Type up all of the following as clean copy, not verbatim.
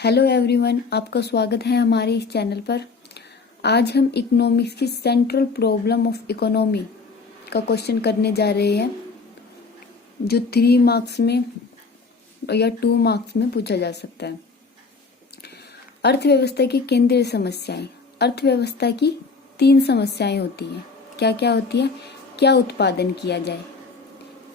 Hello everyone, आपका स्वागत है हमारे इस चैनल पर। आज हम इकोनॉमिक्स की सेंट्रल प्रॉब्लम ऑफ इकोनॉमी का क्वेश्चन करने जा रहे हैं, जो 3 मार्क्स में या 2 मार्क्स में पूछा जा सकता है। अर्थव्यवस्था की केंद्रीय समस्याएं। अर्थव्यवस्था की 3 समस्याएं होती हैं। क्या क्या होती है? क्या उत्पादन किया जाए,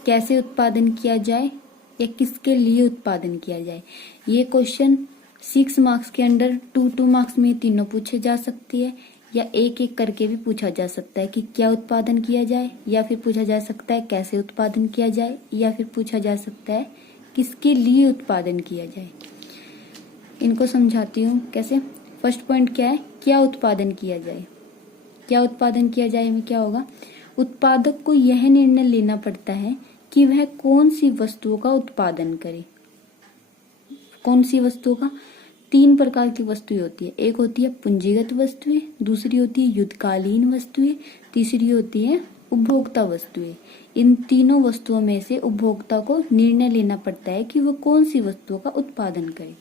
कैसे उत्पादन किया जाए, या किसके लिए उत्पादन किया जाए। ये क्वेश्चन 6 मार्क्स के अंडर 2 मार्क्स में तीनों पूछे जा सकती है, या एक एक करके भी पूछा जा सकता है कि क्या उत्पादन किया जाए, या फिर पूछा जा सकता है कैसे उत्पादन किया जाए, या फिर पूछा जा सकता है किसके लिए उत्पादन किया जाए। इनको समझाती हूँ कैसे। फर्स्ट पॉइंट क्या है? क्या उत्पादन किया जाए। क्या उत्पादन किया जाए में क्या होगा? उत्पादक को यह निर्णय लेना पड़ता है कि वह कौन सी वस्तुओं का उत्पादन करे। कौन सी वस्तुओं का? 3 प्रकार की वस्तुएं होती है। एक होती है पूंजीगत वस्तुएं, दूसरी होती है युद्धकालीन वस्तुएं, तीसरी होती है उपभोक्ता वस्तुएं। इन तीनों वस्तुओं में से उपभोक्ता को निर्णय लेना पड़ता है कि वह कौन सी वस्तुओं का उत्पादन करे।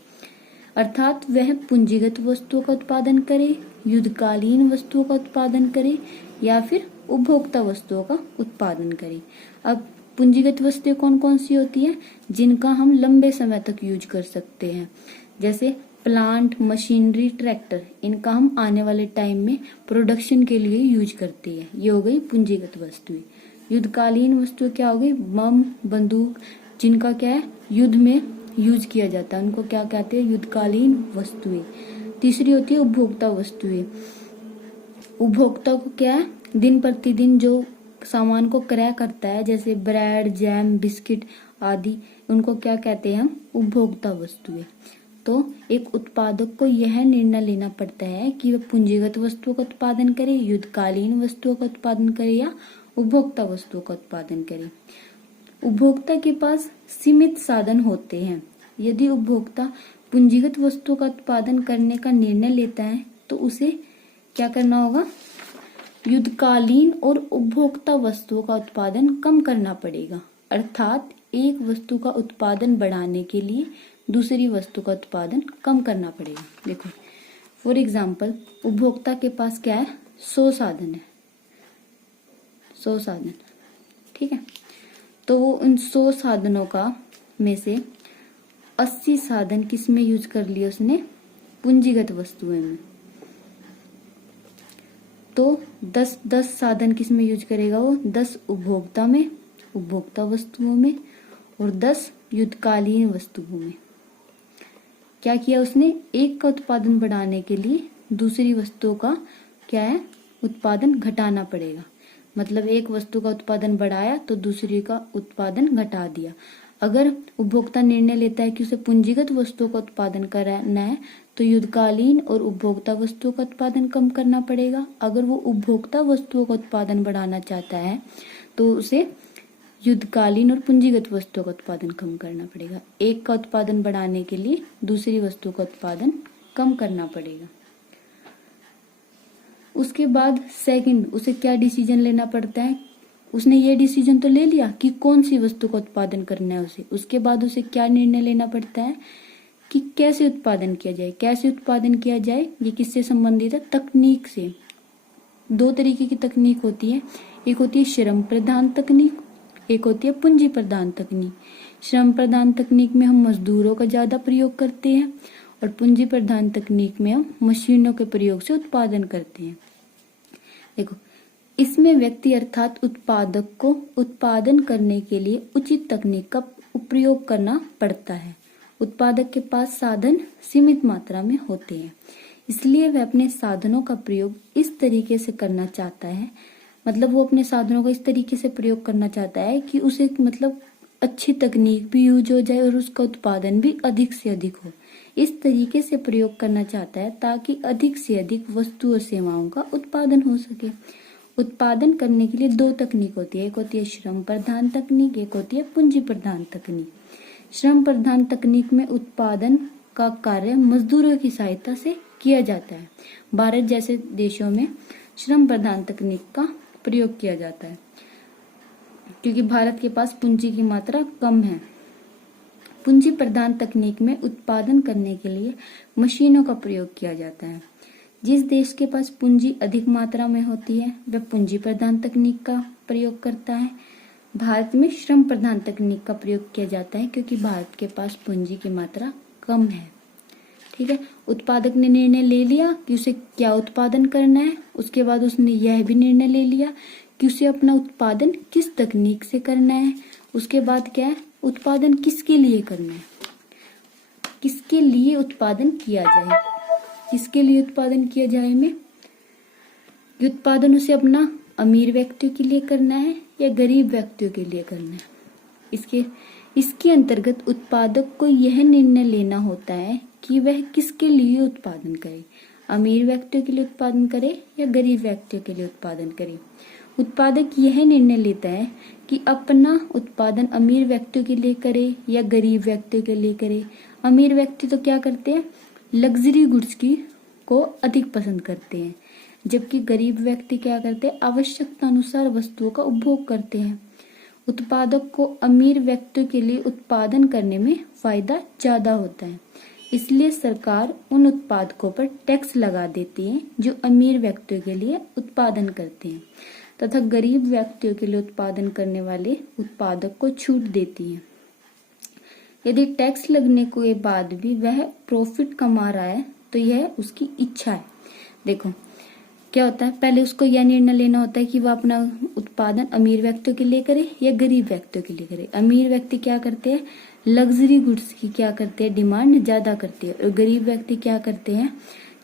अर्थात वह पूंजीगत वस्तुओं का उत्पादन करे, युद्धकालीन वस्तुओं का उत्पादन करे, या फिर उपभोक्ता वस्तुओं का उत्पादन करे। अब पूंजीगत वस्तुएं कौन कौन सी होती है? जिनका हम लंबे समय तक यूज कर सकते हैं, जैसे प्लांट, मशीनरी, ट्रैक्टर। इनका हम आने वाले टाइम में प्रोडक्शन के लिए यूज करते हैं। ये हो गई पूंजीगत वस्तुएं। युद्धकालीन वस्तुएं क्या हो गई? बम, बंदूक, जिनका क्या है युद्ध में यूज किया जाता है, उनको क्या कहते हैं? युद्धकालीन वस्तुएं। तीसरी होती है उपभोक्ता वस्तुएं। उपभोक्ता को क्या है? दिन प्रतिदिन जो सामान को क्रय करता है, जैसे ब्रेड, जैम, बिस्किट आदि, उनको क्या कहते हैं हम? उपभोक्ता वस्तुएं। तो एक उत्पादक को यह निर्णय लेना पड़ता है कि वह पूंजीगत वस्तुओं का उत्पादन करे, युद्धकालीन वस्तुओं का उत्पादन करे, या उपभोक्ता वस्तुओं का उत्पादन करे। उपभोक्ता के पास सीमित साधन होते हैं। यदि उपभोक्ता पूंजीगत वस्तुओं का उत्पादन करने का निर्णय लेता है तो उसे क्या करना होगा? युद्धकालीन और उपभोक्ता वस्तुओं का उत्पादन कम करना पड़ेगा। अर्थात एक वस्तु का उत्पादन बढ़ाने के लिए दूसरी वस्तु का उत्पादन कम करना पड़ेगा। देखो, फॉर एग्जाम्पल, उपभोक्ता के पास क्या है? 100 साधन है। 100 साधन, ठीक है। तो वो उन 100 साधनों का में से 80 साधन किस में यूज कर लिए उसने? पूंजीगत वस्तुएं में। तो 10 साधन किस में यूज करेगा वो? 10 उपभोक्ता में, उपभोक्ता वस्तुओं में, और 10 युद्धकालीन वस्तुओं में। क्या किया उसने? एक का उत्पादन बढ़ाने के लिए दूसरी वस्तुओं का क्या है? उत्पादन घटाना पड़ेगा। मतलब एक वस्तु का उत्पादन बढ़ाया तो दूसरी का उत्पादन घटा दिया। अगर उपभोक्ता निर्णय लेता है कि उसे पूंजीगत वस्तुओं का उत्पादन करना है तो युद्धकालीन और उपभोक्ता वस्तुओं का उत्पादन कम करना पड़ेगा। अगर वो उपभोक्ता वस्तुओं का उत्पादन बढ़ाना चाहता है तो उसे युद्धकालीन और पूंजीगत वस्तुओं का उत्पादन कम करना पड़ेगा। एक का उत्पादन बढ़ाने के लिए दूसरी वस्तु का उत्पादन कम करना पड़ेगा। उसके बाद सेकंड, उसे क्या डिसीजन लेना पड़ता है? उसने ये डिसीजन तो ले लिया कि कौन सी वस्तु का उत्पादन करना है उसे। उसके बाद उसे क्या निर्णय लेना पड़ता है कि कैसे उत्पादन किया जाए। कैसे उत्पादन किया जाए ये किससे संबंधित है? तकनीक से। 2 तरीके की तकनीक होती है। एक होती है श्रम प्रधान तकनीक, एक होती है पूंजी प्रधान तकनीक। श्रम प्रधान तकनीक में हम मजदूरों का ज्यादा प्रयोग करते हैं, और पूंजी प्रधान तकनीक में हम मशीनों के प्रयोग से उत्पादन करते हैं। देखो, इसमें व्यक्ति अर्थात उत्पादक को उत्पादन करने के लिए उचित तकनीक का उपयोग करना पड़ता है। उत्पादक के पास साधन सीमित मात्रा में होते हैं, इसलिए वह अपने साधनों का प्रयोग इस तरीके से करना चाहता है। मतलब वो अपने साधनों का इस तरीके से प्रयोग करना चाहता है कि उसे मतलब अच्छी तकनीक भी यूज हो जाए और उसका उत्पादन भी अधिक से अधिक हो। इस तरीके से प्रयोग करना चाहता है ताकि अधिक से अधिक वस्तु और सेवाओं का उत्पादन हो सके। उत्पादन करने के लिए 2 तकनीक होती है। एक होती है श्रम प्रधान तकनीक, एक होती है पूंजी प्रधान तकनीक। श्रम प्रधान तकनीक में उत्पादन का कार्य मजदूरों की सहायता से किया जाता है। भारत जैसे देशों में श्रम प्रधान तकनीक का प्रयोग किया जाता है क्योंकि भारत के पास पूंजी की मात्रा कम है। पूंजी प्रधान तकनीक में उत्पादन करने के लिए मशीनों का प्रयोग किया जाता है। जिस देश के पास पूंजी अधिक मात्रा में होती है वह पूंजी प्रधान तकनीक का प्रयोग करता है। भारत में श्रम प्रधान तकनीक का प्रयोग किया जाता है क्योंकि भारत के पास पूंजी की मात्रा कम है। ठीक है, उत्पादक ने निर्णय ले लिया कि उसे क्या उत्पादन करना है। उसके बाद उसने यह भी निर्णय ले लिया कि उसे अपना उत्पादन किस तकनीक से करना है। उसके बाद क्या है, उत्पादन किसके लिए करना है, किसके लिए उत्पादन किया जाए, किसके लिए उत्पादन किया जाए में ये उत्पादन उसे अपना अमीर व्यक्तियों के लिए करना है या गरीब व्यक्तियों के लिए करना है। इसके अंतर्गत उत्पादक को यह निर्णय लेना होता है कि वह किसके लिए उत्पादन करे, अमीर व्यक्तियों के लिए उत्पादन करे या गरीब व्यक्तियों के लिए उत्पादन करे। उत्पादक यह निर्णय लेता है कि अपना उत्पादन अमीर व्यक्तियों के लिए करे या गरीब व्यक्तियों के लिए करे। अमीर व्यक्ति तो क्या करते हैं, लग्जरी गुड्स को अधिक पसंद करते हैं, जबकि गरीब व्यक्ति क्या करते हैं, आवश्यकता अनुसार वस्तुओं का उपभोग करते हैं। उत्पादक को अमीर व्यक्तियों के लिए उत्पादन करने में फायदा ज्यादा होता है, इसलिए सरकार उन उत्पादकों पर टैक्स लगा देती है जो अमीर व्यक्तियों के लिए उत्पादन करते हैं तथा गरीब व्यक्तियों के लिए उत्पादन करने वाले उत्पादक को छूट देती है। यदि टैक्स लगने के बाद भी वह प्रॉफिट कमा रहा है तो यह उसकी इच्छा है। देखो क्या होता है, पहले उसको यह निर्णय लेना होता है कि वह अपना उत्पादन अमीर व्यक्तियों के लिए करे या गरीब व्यक्तियों के लिए करे। अमीर व्यक्ति क्या करते हैं, लग्जरी गुड्स की क्या करते हैं, डिमांड ज्यादा करते हैं, और गरीब व्यक्ति क्या करते हैं,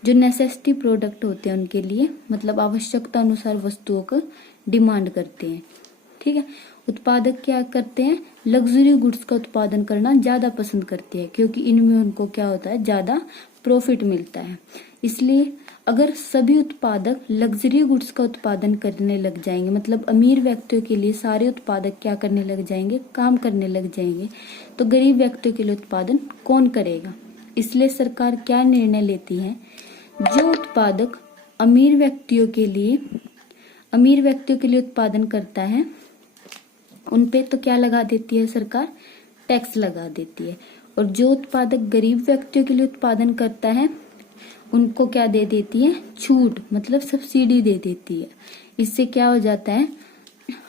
जो नेसेसिटी प्रोडक्ट होते हैं उनके लिए मतलब आवश्यकता अनुसार वस्तुओं को डिमांड करते हैं। ठीक है, उत्पादक क्या करते हैं, लग्जरी गुड्स का उत्पादन करना ज्यादा पसंद करते हैं क्योंकि इनमें उनको क्या होता है, ज्यादा प्रॉफिट मिलता है। इसलिए अगर सभी उत्पादक लग्जरी गुड्स का उत्पादन करने लग जाएंगे, मतलब अमीर व्यक्तियों के लिए सारे उत्पादक क्या करने लग जाएंगे, काम करने लग जाएंगे, तो गरीब व्यक्तियों के लिए उत्पादन कौन करेगा। इसलिए सरकार क्या निर्णय लेती है, जो उत्पादक अमीर व्यक्तियों के लिए उत्पादन करता है उन पे तो क्या लगा देती है सरकार, टैक्स लगा देती है, और जो उत्पादक गरीब व्यक्तियों के लिए उत्पादन करता है उनको क्या दे देती है, छूट मतलब सब्सिडी दे देती है। इससे क्या हो जाता है,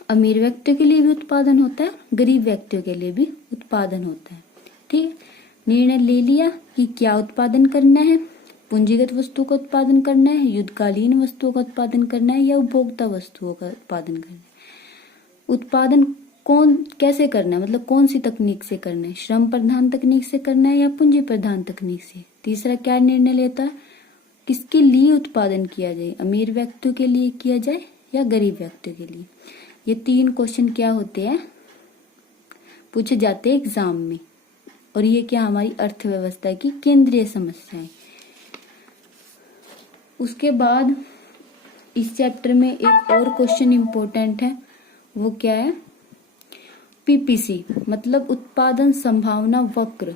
अमीर व्यक्तियों के लिए भी उत्पादन होता है, गरीब व्यक्तियों के लिए भी उत्पादन होता है। ठीक है, निर्णय ले लिया कि क्या उत्पादन करना है, पूंजीगत वस्तुओं का उत्पादन करना है, युद्धकालीन वस्तुओं का उत्पादन करना है या उपभोक्ता वस्तुओं का उत्पादन करना है। उत्पादन कौन कैसे करना है, मतलब कौन सी तकनीक से करना है, श्रम प्रधान तकनीक से करना है या पूंजी प्रधान तकनीक से। तीसरा क्या निर्णय लेता है, किसके लिए उत्पादन किया जाए, अमीर व्यक्तियों के लिए किया जाए या गरीब व्यक्तियों के लिए। ये 3 क्वेश्चन क्या होते हैं, पूछे जाते हैं एग्जाम में, और ये क्या हमारी अर्थव्यवस्था की केंद्रीय समस्या है। उसके बाद इस चैप्टर में एक और क्वेश्चन इंपॉर्टेंट है, वो क्या है, पीपीसी मतलब उत्पादन संभावना वक्र।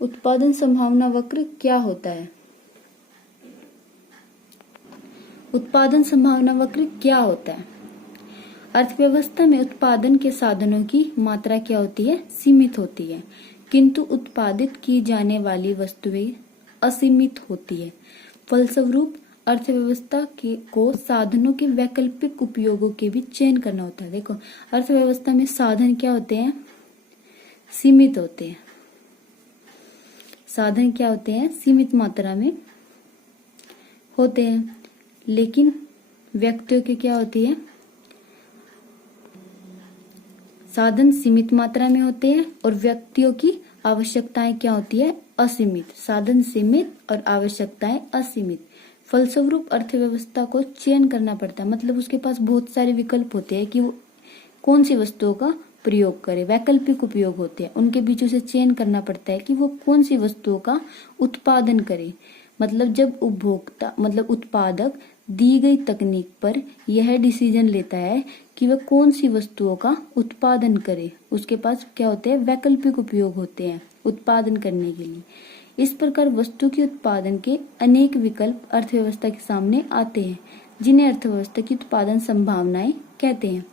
उत्पादन संभावना वक्र क्या होता है, उत्पादन संभावना वक्र क्या होता है। अर्थव्यवस्था में उत्पादन के साधनों की मात्रा क्या होती है, सीमित होती है, किंतु उत्पादित की जाने वाली वस्तुएं असीमित होती है। फलस्वरूप अर्थव्यवस्था को साधनों के वैकल्पिक उपयोगों के भी चयन करना होता है। देखो अर्थव्यवस्था में साधन क्या होते हैं, सीमित होते हैं। साधन क्या होते हैं, सीमित मात्रा में होते हैं, लेकिन व्यक्तियों की क्या होती है, साधन सीमित मात्रा में होते हैं और व्यक्तियों की आवश्यकताएं क्या होती है, असीमित। साधन सीमित और आवश्यकताएं असीमित। फलस्वरूप अर्थव्यवस्था को चयन करना पड़ता है, मतलब उसके पास बहुत सारे विकल्प होते हैं कि वो कौन सी वस्तुओं का प्रयोग करे, वैकल्पिक उपयोग होते हैं, उनके बीच उसे चयन करना पड़ता है कि वो कौन सी वस्तुओं का उत्पादन करे। मतलब जब उपभोक्ता मतलब उत्पादक दी गई तकनीक पर यह डिसीजन लेता है कि वह कौन सी वस्तुओं का उत्पादन करे, उसके पास क्या होते हैं, वैकल्पिक उपयोग होते हैं उत्पादन करने के लिए। इस प्रकार वस्तु के उत्पादन के अनेक विकल्प अर्थव्यवस्था के सामने आते हैं, जिन्हें अर्थव्यवस्था की उत्पादन संभावनाएं कहते हैं।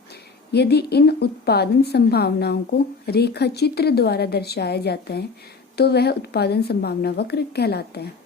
यदि इन उत्पादन संभावनाओं को रेखा चित्र द्वारा दर्शाया जाता है तो वह उत्पादन संभावना वक्र कहलाता है।